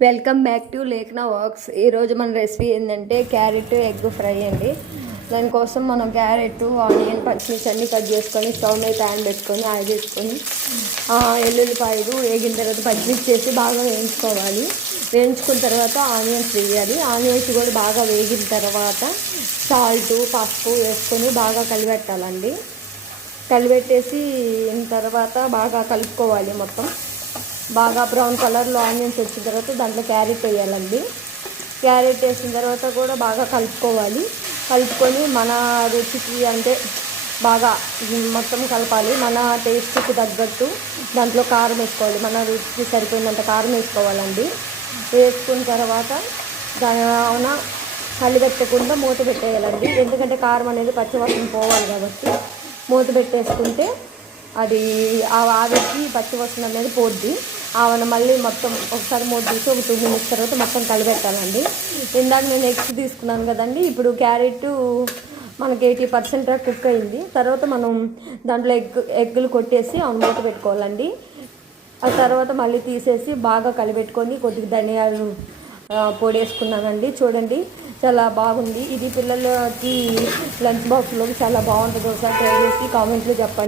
Welcome back to Lekhana works. ఈరోజు మన recipe ఏంటంటే క్యారెట్ ఎగ్ ఫ్రై అండి. దానికోసం మనం క్యారెట్, ఆనియన్, పచ్చిమిర్చి అన్నీ కట్ చేసుకొని స్టవ్ మీద ప్యాన్ పెట్టుకొని ఆయిల్ వేసుకొని ఎల్లుల్లిపాయలు వేగిన తర్వాత పచ్చిమిర్చి వేసి బాగా వేయించుకోవాలి. వేయించుకున్న తర్వాత ఆనియన్స్ వేయాలి. ఆనియన్స్ కూడా బాగా వేగిన తర్వాత సాల్ట్, పసుపు వేసుకొని బాగా కలిపెట్టాలండి. కలిపెట్టేసి తర్వాత బాగా కలుపుకోవాలి. మొత్తం బాగా బ్రౌన్ కలర్లో ఆనియన్స్ వచ్చిన తర్వాత దాంట్లో క్యారెట్ వేయాలండి. క్యారెట్ వేసిన తర్వాత కూడా బాగా కలుపుకోవాలి. కలుపుకొని మన రుచికి అంటే బాగా మొత్తం కలపాలి. మన టేస్ట్కి తగ్గట్టు దాంట్లో కారం వేసుకోవాలి. మన రుచికి సరిపోయినంత కారం వేసుకోవాలండి. వేసుకున్న తర్వాత దానివల్ల కలిపెట్టకుండా మూత పెట్టేయాలండి. ఎందుకంటే కారం అనేది పచ్చివాసన పోవాలి కాబట్టి మూత పెట్టేసుకుంటే అది ఆవిరికి పచ్చివాసన అనేది పోద్ది. ఆవన మళ్ళీ మొత్తం ఒకసారి మూత తీసి ఒక 2 minutes తర్వాత మొత్తం కలిపెట్టాలండి. ఇందాక నేను ఎగ్స్ తీసుకున్నాను కదండి. ఇప్పుడు క్యారెట్ మనకి 80% కుక్ అయింది. తర్వాత మనం దాంట్లో ఎగ్గులు కొట్టేసి మూత పెట్టుకోవాలండి. ఆ తర్వాత మళ్ళీ తీసేసి బాగా కలిపెట్టుకొని కొద్దిగా ధనియాలు పొడి వేసుకున్నానండి. చూడండి చాలా బాగుంది. ఇది పిల్లలకి లంచ్ బాక్స్లోకి చాలా బాగుంటుంది. ఒకసారి ట్రై చేసి కామెంట్లో చెప్పండి.